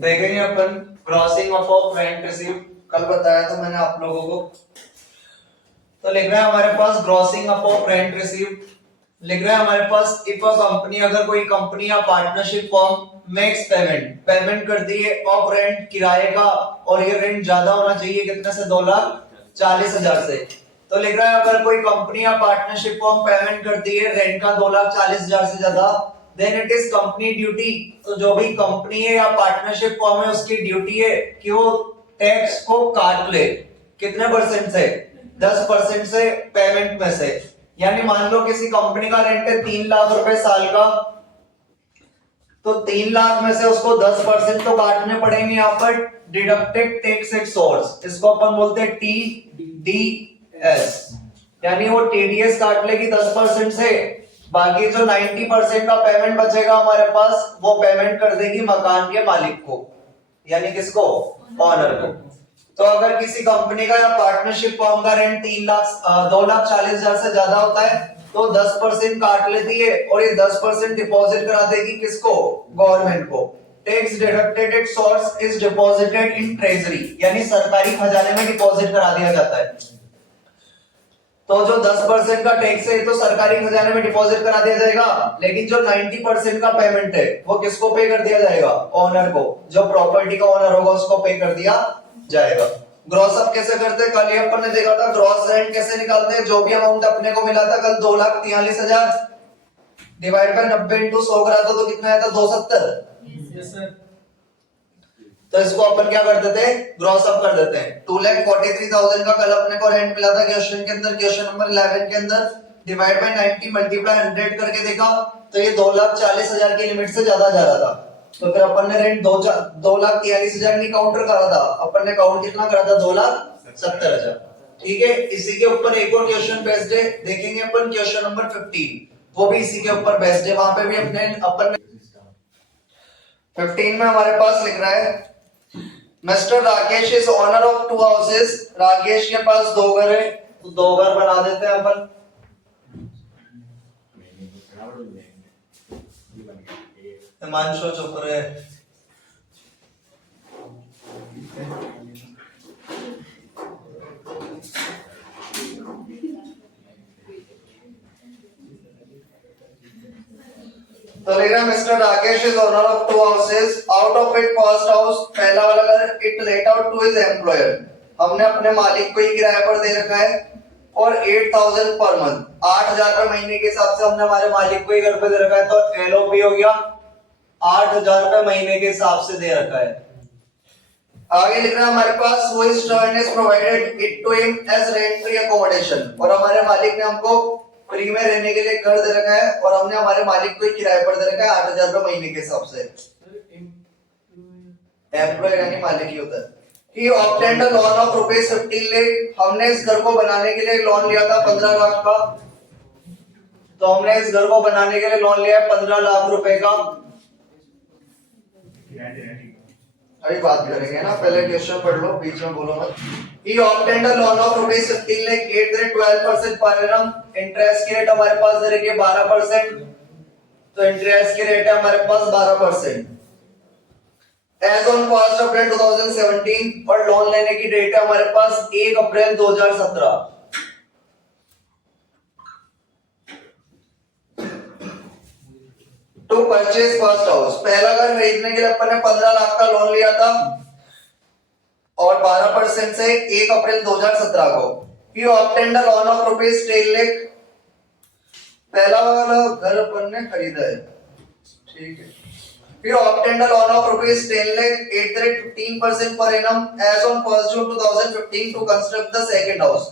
देखेंगे अपन crossing of rent receive. कल बताया था मैंने आप लोगों को। तो लिख रहा है हमारे पास ग्रॉसिंग ऑफ रेंट रिसीव। लिख रहा है हमारे पास इफ अ कंपनी, अगर कोई कंपनी या पार्टनरशिप फर्म मेक्स पेमेंट करती है ऑफ रेंट, किराए का, और ये रेंट ज्यादा होना चाहिए कितने से, 2,40,000 से। तो लिख रहा है अगर कोई कंपनी या पार्टनरशिप फर्म पेमेंट करती है रेंट का 2,40,000 से ज्यादा, then it is company duty. तो जो भी कंपनी है या पार्टनरशिप फर्म है उसकी ड्यूटी है कि वो टैक्स को काट ले। कितने परसेंट से? 10% से पेमेंट में से। यानी मान लो किसी कंपनी का रेंट है 3 लाख रुपए साल का, तो 3 लाख में से उसको 10% तो काटने पड़ेंगे। यहाँ पर डिडक्टेड टैक्स एट सोर्स, इसको अपन बोलते हैं TDS। यानी वो TDS काट लेगी 10% से, बाकी जो 90% का पेमेंट बचेगा हमारे पास, वो पेमेंट कर देगी मकान के मालिक को। यानी किसको? ऑनर को। तो अगर किसी कंपनी का या पार्टनरशिप फर्म का रेंट 2,40,000 से ज्यादा होता है तो 10% काट लेती है, और ये 10% डिपॉजिट करा देगी किसको? गवर्नमेंट को। Tax deducted at source is deposited in treasury, यानी सरकारी खजाने में डिपॉजिट करा दिया जाता है। तो जो 10% का टैक्स है तो सरकारी खजाने में डिपॉजिट करा दिया जाएगा, लेकिन जो 90% का पेमेंट है वो किसको पे कर दिया जाएगा? ओनर को। जो प्रॉपर्टी का ओनर होगा उसको पे कर दिया जाएगा। ग्रॉस अप कैसे करते हैं? कल ही अपन ने देखा था ग्रॉस रेंट कैसे निकालते हैं। जो भी अमाउंट अपने को मिला था कल 2,43,000 डिवाइड बाय 90 इंटू 100 करा दो तो कितना आया था? 270। Yes sir. तो इसको अपन क्या कर देते हैं? ग्रॉस अप कर देते हैं। 2,43,000 का कल अपने को रेंट मिला था क्वेश्चन के अंदर, क्वेश्चन नंबर 11 के अंदर। डिवाइड बाय 90 मल्टीप्लाई 100 करके देखा तो ये 2,40,000 की लिमिट से ज्यादा जा रहा था। तो फिर अपन ने रेंट 2,43,000 नहीं काउंटर करा था, अपन ने काउंट कितना करा था? 2,70,000। ठीक है। इसी के ऊपर एक और क्वेश्चन बेस्ड है, देखेंगे अपन क्वेश्चन नंबर 15, वो भी इसी के ऊपर बेस्ड है। वहां पे भी अपन 15 में हमारे पास लिख रहा है mister Rakesh is owner of 2 houses. Rakesh के पास 2 घर है, तो 2 घर बना देते हैं अपन। हिमांशु चुप रहे। तो लेगा mister Rakesh is owner of 2 houses, out of it first house, पहला वाला घर, it let out to his employer, हमने अपने मालिक को ही किराए पर दे रखा है, और 8,000 पर मंथ, 8,000 रुपए महीने के हिसाब से हमने हमारे मालिक को ही घर पे दे रखा है। तो LOP हो गया 8,000 रुपए महीने के हिसाब से दे रखा है। आगे लिख रहा है हमारे पास वो is turn is provided it to him as rent free accommodation, और हमारे मालिक ने हमको फ्री में रहने के लिए घर दे रखा है, और हमने हमारे मालिक को ही किराए पर दे रखा है 8,000 रुपए महीने के हिसाब से। एम्प्लॉय यानी मालिक ही होता है। He obtained a loan of rupees 15 lakh, हमने इस घर को बनाने के लिए लोन लिया था 15 लाख का। तो हमने इस घर को बनाने के लिए लोन लिया है 15 लाख रुपए का। अभी बात करेंगे ना, पहले क्वेश्चन पढ़ लो, बीच में बोलो मत। He obtained a loan of rupees 15 lakh at the 12% per annum, interest की रेट हमारे पास दे रखी है 12%, तो इंटरेस्ट की रेट है हमारे पास 12%। As on 1 अप्रैल 2017, और लोन लेने की डेट है हमारे पास 1 अप्रैल 2017। टू परचेज फर्स्ट हाउस, पहला घर खरीदने के लिए अपन ने 15 लाख का लोन लिया था, और 12% से 1 अप्रैल 2017 को। He obtained a loan of rupees 10 lakh, पहला वाला घर अपन ने खरीदा है। ठीक है। He obtained a loan of rupees 10 lakh at the rate 15% per annum as on 1 June 2015 to construct the second house,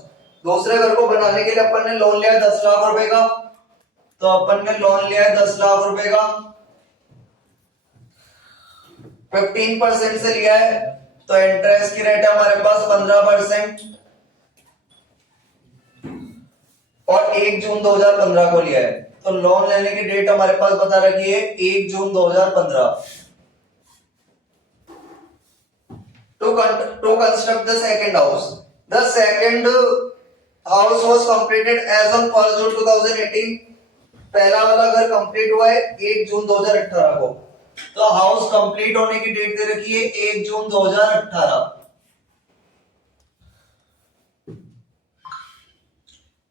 दूसरे घर को बनाने के लिए अपन ने लोन लिया है 10 लाख रुपए का। तो अपन ने लोन लिया है 10 लाख रुपए का, 15% से लिया है, तो इंटरेस्ट की रेट है हमारे पास 15%, और 1 जून 2015 को लिया है। तो लोन लेने की डेट हमारे पास बता रखी है 1 जून 2015। To construct the second house, the second house was completed as on 1 June 2018, पहला वाला घर कंप्लीट हुआ है 1 जून 2018 को। तो हाउस कंप्लीट होने की डेट दे रखी है 1 जून 2018।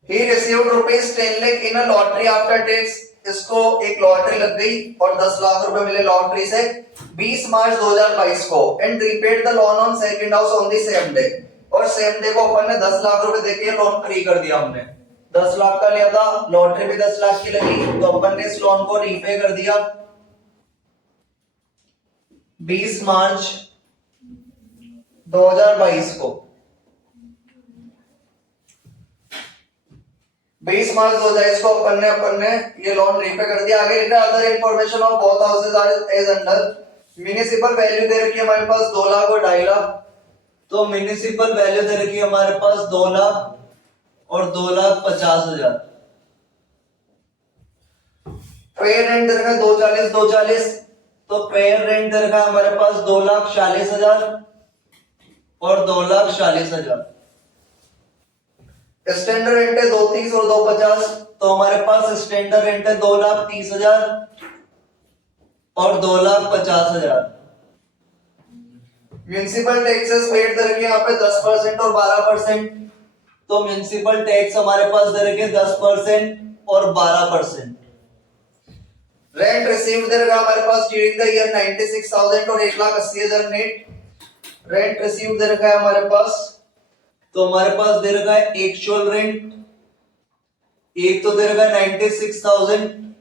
He received ₹10 lakh in a lottery after tax। इसको एक लॉटरी लग गई और 10 लाख रुपए मिले लॉटरी से 20 मार्च 2022 को। And repaid the loan on second house on the same day. और सेम डे को अपन ने 10 लाख रुपए देके लोन फ्री कर दिया। हमने 10 लाख का लिया था, लॉटरी भी 10 लाख की लगी, तो अपन ने इस लोन को रीपे कर दिया 20 मार्च 2022 को। 20 मार्च 2022 को अपन ने ये लोन रीपे कर दिया। आगे लिखा है other information of both houses are as under. Municipal value दे रखी है हमारे पास 2 लाख और 2.5 लाख। तो म्युनिसिपल वैल्यू दे रखी है हमारे पास 2 लाख और 2,50,000। पेड रेंट दे रखा है 240 तो पेड रेंट दे रखा है हमारे पास 2,40,000 और 2,40,000। स्टैंडर्ड रेंट है 230 और 250, तो हमारे पास स्टैंडर्ड रेंट है 2,30,000 और 2,50,000। म्युनिसिपल टैक्सेस पेड दे रखे यहाँ पे 10% और 12%। तो म्युनिसिपल टैक्स हमारे पास दे रखे 10% और 12%। रेंट रिसीव्ड दे रखा हमारे पास ड्यूरिंग द ईयर 96,000 और 1,80,000 नेट। रेंट रिसीव्ड दे रखा है हमारे पास, तो हमारे पास दे रखा है एक्चुअल रेंट, एक तो दे रखा है 96,000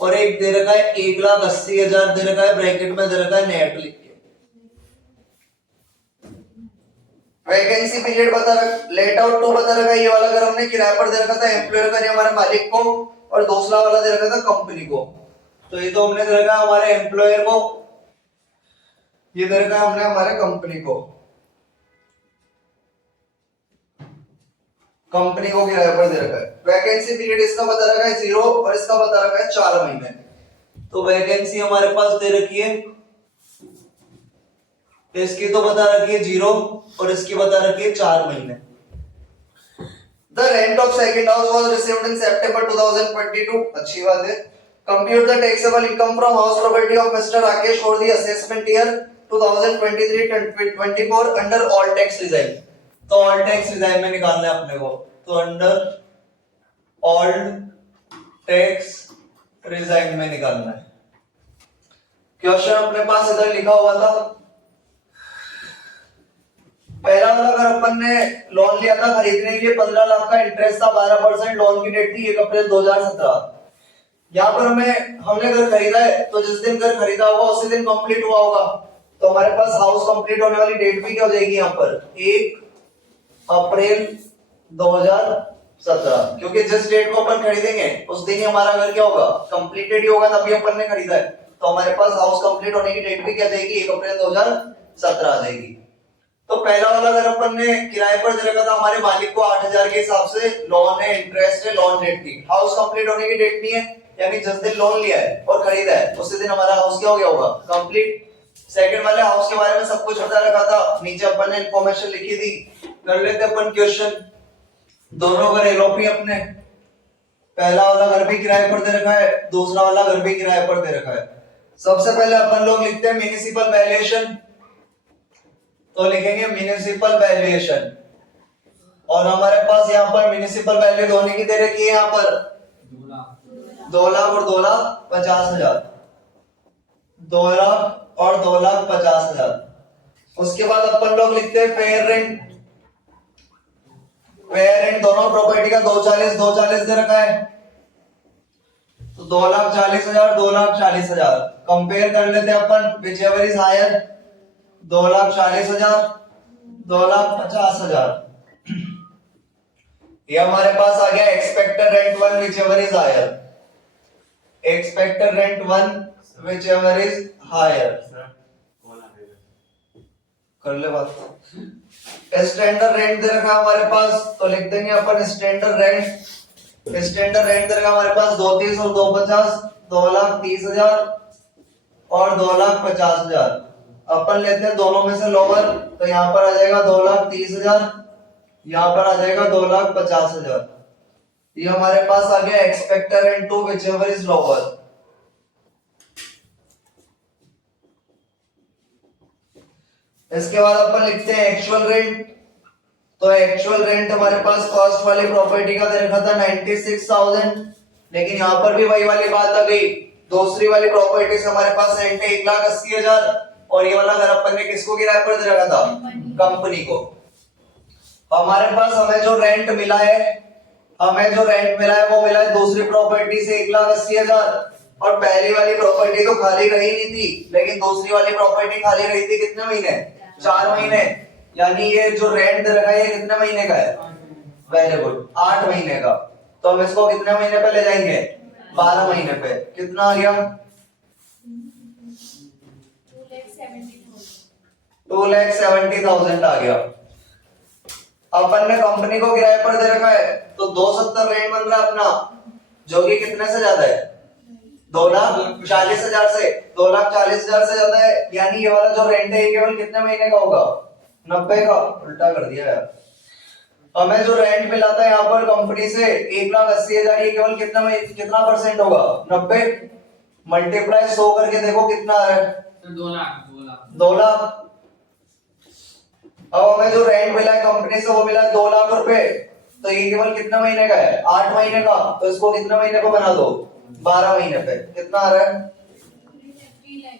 और एक दे रखा है 1,80,000 दे रखा है, ब्रैकेट में दे रखा है नेट लिख के। वैकेंसी पीरियड बता रखा, लेट आउट टू बता रखा है। ये वाला अगर हमने किराए पर दे रखा था एम्प्लॉयर का, हमारे मालिक को, और दूसरा वाला दे रखा था कंपनी को। तो ये तो हमने दे रखा है हमारे एम्प्लॉयर को, ये दे रखा है हमने हमारे कंपनी को। कंपनी को किराए पर दे रखा है। वैकेंसी पीरियड इसका बता रखा है 0 और इसका बता रखा है 4 महीने। तो वैकेंसी हमारे पास दे रखी है, इसकी तो बता रखी है 0 और इसकी बता रखी है 4 महीने। The rent of second house was received in September 2022। अच्छी बात है। Compute the taxable income from house property of Mr. Rakesh for the assessment year 2023-24 under all tax regime। तो all tax regime में निकालना है अपने को। तो under all tax regime में निकालना है। क्वेश्चन अपने पास इधर लिखा हुआ था। पहला वाला अगर अपन ने लोन लिया था खरीदने के लिए 15 लाख का, इंटरेस्ट था 12%, लोन की डेट थी 1 अप्रैल 2017। यहाँ पर हमने घर खरीदा है, तो जिस दिन घर खरीदा होगा उसी दिन कंप्लीट हुआ होगा। तो हमारे पास हाउस कंप्लीट होने वाली डेट भी क्या हो जाएगी यहाँ पर 1 अप्रैल 2017, क्योंकि जिस डेट को अपन खरीदेंगे उस दिन ही हमारा घर क्या होगा कंप्लीटेड ही होगा, तभी अपन ने खरीदा है। तो हमारे पास हाउस कंप्लीट होने की डेट भी क्या जाएगी 1 अप्रैल 2017 आ जाएगी। तो पहला वाला अगर अपन ने किराए पर दे रखा था हमारे मालिक को 8,000 के हिसाब से, लोन है, इंटरेस्ट है, लोन डेट की, हाउस कंप्लीट होने की डेट नहीं है, यानी जिस दिन लोन लिया है और खरीदा है उसी दिन हमारा हाउस क्या हो गया होगा कंप्लीट। सेकंड वाले हाउस के बारे में सब कुछ बता रखा था, नीचे अपन ने इंफॉर्मेशन लिखी थी। कर लेते अपन क्वेश्चन। दोनों घर एलओपी अपने, पहला वाला घर भी किराए पर दे रखा है, दूसरा वाला घर भी किराए पर दे रखा है। सबसे पहले अपन लोग लिखते हैं म्युनिसिपल वैल्यूएशन, तो लिखेंगे म्युनिसिपल वैल्यूएशन। और हमारे पास यहाँ पर म्युनिसिपल वैल्यू होने की दे रखी है यहाँ पर 2 लाख और 2,50,000, 2 लाख और 2,50,000। उसके बाद अपन लोग लिखते हैं फेयर रेंट। फेयर रेंट दोनों प्रॉपर्टी का 240 दे रखा है, तो 2,40,000 2,40,000। कंपेयर कर लेते हैं अपन, विच एवर इज हायर, 2,40,000 2,50,000। ये हमारे पास आ गया expected rent 1 which ever is higher, expected rent 1 which ever is higher. कर ले बात। स्टैंडर्ड रेंट दे रखा हमारे पास, तो लिख देंगे अपन स्टैंडर्ड रेंट। स्टैंडर्ड रेंट दे रखा हमारे पास 230 और 250, 2,30,000 और 2,50,000। अपन लेते हैं दोनों में से लोअर, तो यहाँ पर आ जाएगा 2,30,000, यहाँ पर आ जाएगा 2,50,000। ये हमारे पास आ गया expected rent 2 whichever is lower. इसके बाद अपन लिखते हैं एक्चुअल रेंट। तो एक्चुअल रेंट हमारे पास फर्स्ट वाली प्रॉपर्टी का दे रखा था 96,000, लेकिन यहाँ पर भी वही वाली बात आ गई, दूसरी वाली प्रॉपर्टी से हमारे पास रेंट है 1,80,000 और ये वाला घर अपन ने किसको किराए पर दे रखा था? कंपनी को। हमारे पास हमें जो रेंट मिला है वो मिला है दूसरी प्रॉपर्टी से 1,80,000 और पहली वाली प्रॉपर्टी तो खाली रही नहीं थी, लेकिन दूसरी वाली प्रॉपर्टी खाली रही थी कितने महीने? 4 महीने। यानी ये जो रेंट दे रखा है ये कितने महीने का है? वेरी गुड, 8 महीने का। तो हम इसको कितने महीने पे ले जाएंगे? 12 महीने पे। कितना आ गया? 2,70,000 आ गया। अपन ने कंपनी को किराए पर दे रखा है तो 270 रेंट बन रहा है अपना, जो कि कितने से ज्यादा है? 2,40,000 से। 2,40,000 से ज्यादा है, यानी ये वाला जो रेंट है ये केवल कितने महीने का होगा? 90 का। उल्टा कर दिया यार। हमें जो रेंट मिला था यहाँ पर कंपनी से 1,80,000, ये केवल कितना परसेंट होगा? 90 मल्टीप्लाई 100 करके देखो कितना आ रहा है? 2 लाख। अब हमें जो रेंट मिला है कंपनी से वो मिला है 2 लाख रुपए, तो ये केवल कितना महीने का है? 8 महीने का। तो इसको कितने महीने को बना दो? 12 महीने पे। कितना आ रहा है? 3 लाख।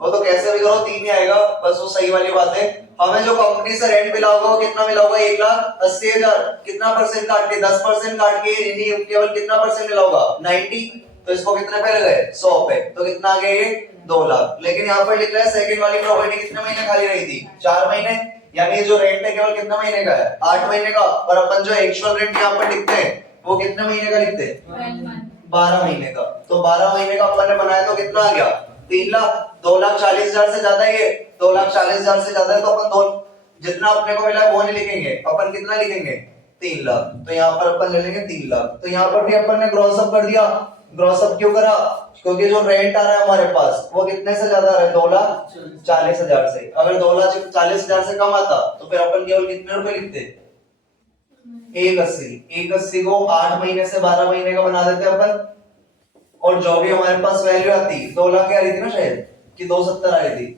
वो तो कैसे भी करो 3 ही आएगा, बस वो सही वाली बात है। हमें जो कंपनी से रेंट मिला होगा वो कितना मिला होगा? 1,80,000। कितना परसेंट काट के? 10% काट के, यानी केवल कितना परसेंट मिला होगा? 90। तो इसको कितने पे लगे? 100 पे। तो कितना आ गया ये? 2 लाख। लेकिन यहाँ पर लिख रहा है सेकंड वाली प्रॉपर्टी कितने महीने खाली रही थी? 4 महीने। यानी जो रेंट है केवल कितने महीने का है? 8 महीने का। और अपन जो एक्चुअल रेंट यहाँ पर लिखते हैं वो कितने महीने का लिखते हैं? 12 महीने का। तो 12 महीने का अपन ने बनाया तो कितना आ गया? 3 लाख। 2,40,000 से ज्यादा है ये। 2,40,000 से ज्यादा है तो अपन दो जितना अपने को मिला है वो नहीं लिखेंगे, अपन कितना लिखेंगे? 3 लाख। तो यहाँ पर अपन ले लेंगे 3 लाख। तो यहाँ पर भी अपन ने क्रॉस अप कर दिया। क्रॉस अप क्यों करा? क्योंकि जो रेंट आ रहा है हमारे पास वो कितने से ज्यादा आ रहा है? 2,40,000 से। अगर 2,40,000 से कम आता तो फिर अपन केवल कितने रुपए लिखते? 1,80। 1,80 को 8 महीने से 12 महीने का बना देते अपन, और जो भी हमारे पास वैल्यू आती 2 लाख क्या आ रही थी ना शायद, कि 270 आ रही थी।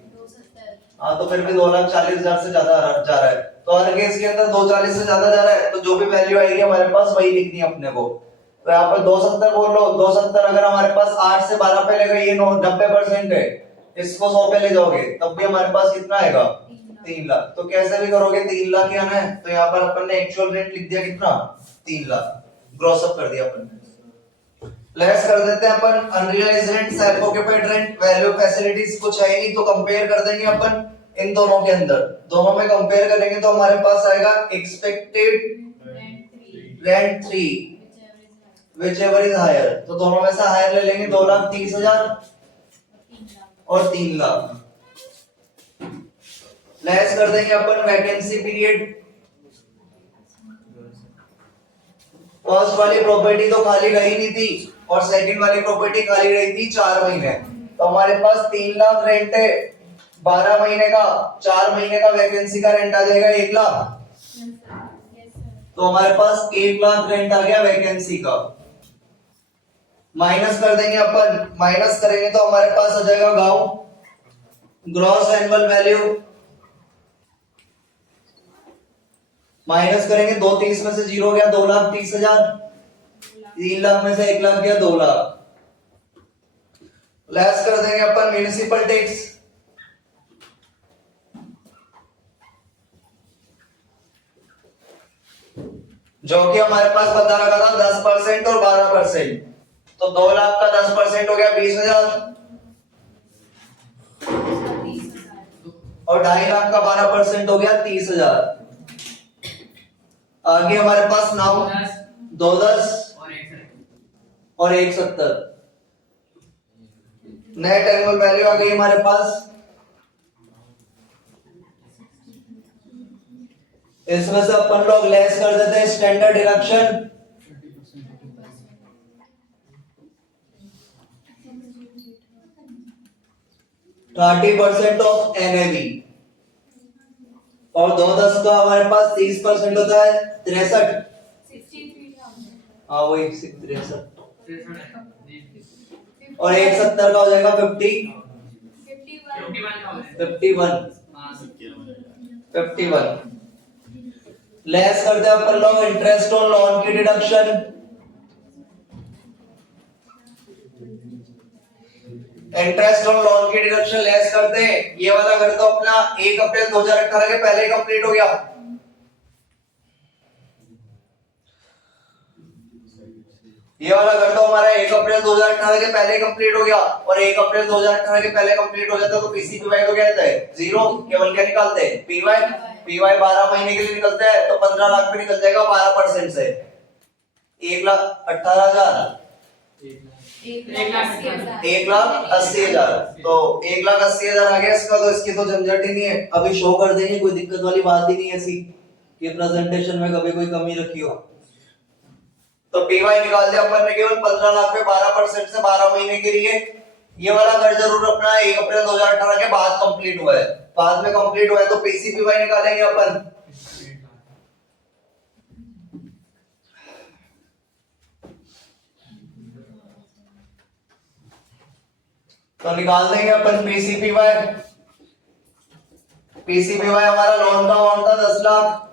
हाँ, तो फिर भी 2,40,000 से ज्यादा जा रहा है। तो हर केस के अंदर 240 से ज्यादा जा रहा है, तो जो भी वैल्यू आएगी हमारे पास वही लिखनी है अपने को। तो यहाँ पर 270 बोल लो। 270 अगर हमारे पास 8 से 12 पे ले गए, ये 90% है, इसको 100 पे ले जाओगे तब भी हमारे पास कितना आएगा? 3 लाख। तो कैसे भी करोगे 3 लाख ही आना है। तो यहाँ पर अपन ने एक्चुअल रेट लिख दिया कितना? 3 लाख। ग्रॉस अप कर दिया अपन ने। लेस कर देते हैं अपन unrealised rent, self occupied rent, value facilities कुछ है नहीं तो कंपेयर कर देंगे अपन इन दोनों के अंदर। दोनों में कंपेयर करेंगे तो हमारे पास आएगा expected rent 3 whichever is higher। तो दोनों में से हायर ले लेंगे। 2,30,000 और 3 लाख। लेस कर देंगे अपन वैकेंसी पीरियड। फर्स्ट वाली प्रॉपर्टी तो खाली रही नहीं थी और सेकंड वाली प्रॉपर्टी खाली रही थी 4 महीने। तो हमारे पास 3 लाख रेंट है 12 महीने का। 4 महीने का वैकेंसी का रेंट आ जाएगा 1 लाख। तो हमारे पास 1 लाख रेंट आ गया वैकेंसी का। माइनस कर देंगे अपन। माइनस करेंगे तो हमारे पास आ जाएगा गांव ग्रॉस एनुअल वैल्यू। माइनस करेंगे 230 में से 0 गया 2,30,000। 3 लाख में से 1 लाख गया 2 लाख। लेस कर देंगे अपन म्युनिसिपल टैक्स। जो कि हमारे पास बता रखा था 10% और 12%। तो 2 लाख का 10% हो गया 20,000 और 2.5 लाख का 12% हो गया 30,000। आगे हमारे पास 9 2,10 और 1,70। नेट एनुअल वैल्यू आ गई हमारे पास। इसमें से अपन लोग लेस कर देते हैं स्टैंडर्ड डिडक्शन। %30 ऑफ एनएवी और 2,10 का हमारे पास 30% होता है 63। हाँ वही 63। और 1,70 का हो जाएगा 50। 51 लेस करते हैं अपन लोग इंटरेस्ट ऑन लोन की डिडक्शन। इंटरेस्ट ऑन लोन की डिडक्शन लेस करते हैं। ये वाला घर तो अपना 1 अप्रैल 2018 के पहले ही कंप्लीट हो गया। ये वाला घर तो हमारा 1 अप्रैल 2018 के पहले कंप्लीट हो गया, और 1 अप्रैल 2018 के पहले कंप्लीट हो जाता तो पीसीपीवाई को क्या रहता है? जीरो। केवल क्या निकालते हैं? पीवाई। पीवाई 12 महीने के लिए निकलता है तो 15 लाख पे निकल जाएगा 12% से 1,18,000 1,80,000। तो 1,80,000 आ गया इसका, तो इसकी तो झंझट ही नहीं है, अभी शो कर देंगे, कोई दिक्कत वाली बात ही नहीं है ऐसी कि प्रेजेंटेशन में कभी कोई कमी रखी हो। तो पीवाई निकाल दिया अपन ने केवल 15 लाख पे 12% से 12 महीने के लिए। ये वाला घर जरूर अपना 1 अप्रैल 2018 के बाद कंप्लीट हुआ है, बाद में कंप्लीट हुआ है, तो पीसीपीवाई निकालेंगे अपन। तो निकाल देंगे अपन पीसीपीवाई। पीसीपीवाई हमारा लोन का अमाउंट था 10 लाख,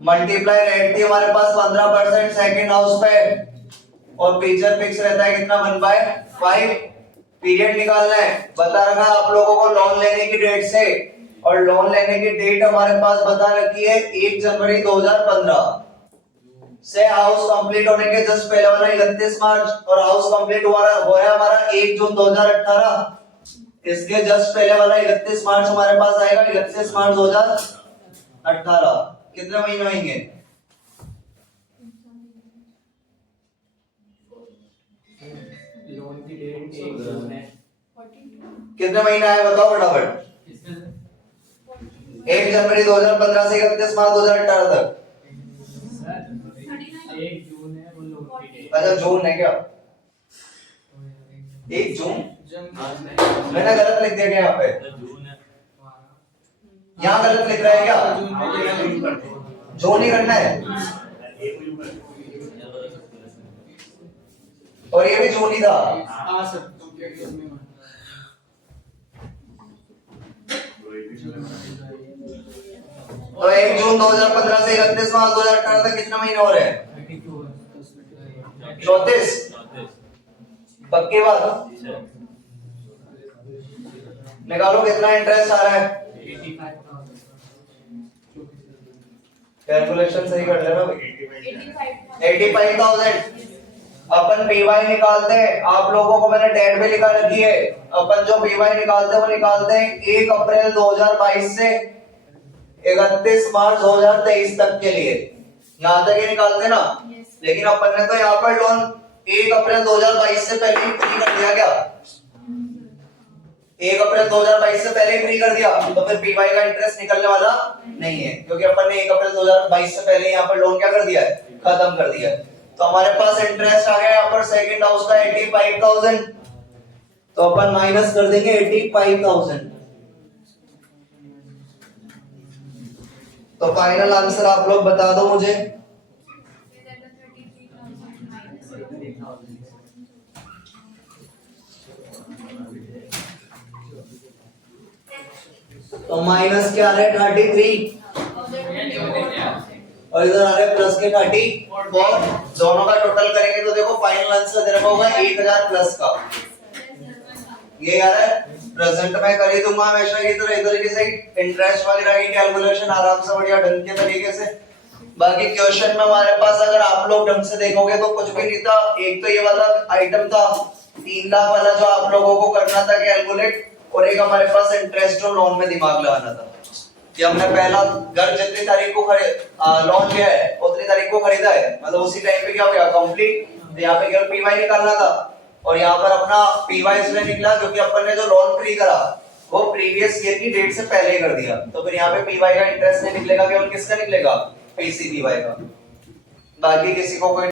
मल्टीप्लाई रेट थी हमारे पास 15% सेकंड हाउस पे, और फीचर फिक्स रहता है कितना? 1/5। पीरियड निकालना है, बता रखा आप लोगों को लोन लेने की डेट से, और लोन लेने की डेट हमारे पास बता रखी है 1 जनवरी 2015 से हाउस कंप्लीट होने के जस्ट पहले वाला 31 मार्च, और हाउस कंप्लीट हो रहा है हमारा 1 जून 2018। इसके जस्ट पहले वाला 31 मार्च हमारे पास आएगा, 31 मार्च 2018। कितने महीने होंगे? लोन की डेट 1 जून है। कितने महीने आए बताओ फटाफट? 1 जनवरी 2015 से 31 मार्च 2018 तक। 1 जून है वो लोन की डेट। अच्छा जून है क्या? 1 जून मैंने गलत लिख दिया क्या यहाँ पे? यहाँ गलत लिख रहा है क्या? जून ही करना है, और ये भी जून ही था। तो 1 जून 2015 से 31 मार्च 2018 तक कितने महीने हो रहे हैं? 34। पक्की बात? निकालो कितना इंटरेस्ट आ रहा है। कैलकुलेशन सही कर लेना भाई। 85,000 अपन पीवाई निकालते हैं, आप लोगों को मैंने डेट भी लिखा रखी है। अपन जो पीवाई निकालते हैं वो निकालते हैं 1 अप्रैल 2022 से 31 मार्च 2023 तक के लिए, यहाँ तक ही निकालते ना। लेकिन अपन ने तो यहाँ पर लोन 1 अप्रैल 2022 से पहले ही फ्री कर दिया। क्या 1 अप्रैल 2022 से पहले ही फ्री कर दिया? तो फिर पीवाई का इंटरेस्ट निकलने वाला नहीं है, क्योंकि अपन ने 1 अप्रैल 2022 से पहले यहाँ पर लोन क्या कर दिया है? खत्म कर दिया है। तो हमारे पास इंटरेस्ट आ गया यहाँ पर सेकंड हाउस का 85,000, तो अपन माइनस कर देंगे 85,000। तो फाइनल आंसर आप लोग बता दो मुझे। तो माइनस क्या आ रहा है? 33, और इधर आ रहा है प्लस के 34। दोनों का टोटल करेंगे तो देखो फाइनल आंसर दे रखा होगा 1,000 प्लस का। ये आ रहा है। प्रेजेंट में कर ही दूंगा हमेशा की तरह, इधर तरीके से इंटरेस्ट वगैरह की कैलकुलेशन आराम से बढ़िया ढंग के तरीके से। बाकी क्वेश्चन में हमारे पास अगर आप लोग ढंग से देखोगे तो कुछ भी नहीं था। एक तो ये वाला आइटम था 3 लाख वाला जो आप लोगों को करना था कैलकुलेट, और एक हमारे पास इंटरेस्ट और लोन में दिमाग लगाना था कि हमने पहला घर जितनी तारीख को लोन लिया है उतनी तारीख को खरीदा है, मतलब उसी टाइम पे क्या हो गया? कंप्लीट। यहाँ पे केवल पीवाई निकालना था, और यहाँ पर अपना पीवाई इसलिए निकला क्योंकि अपन ने जो लोन फ्री करा वो प्रीवियस ईयर की डेट से पहले ही कर दिया। तो फिर यहाँ पे पीवाई का इंटरेस्ट नहीं निकलेगा, केवल किसका निकलेगा? पीसीपीवाई का। बाकी किसी को कोई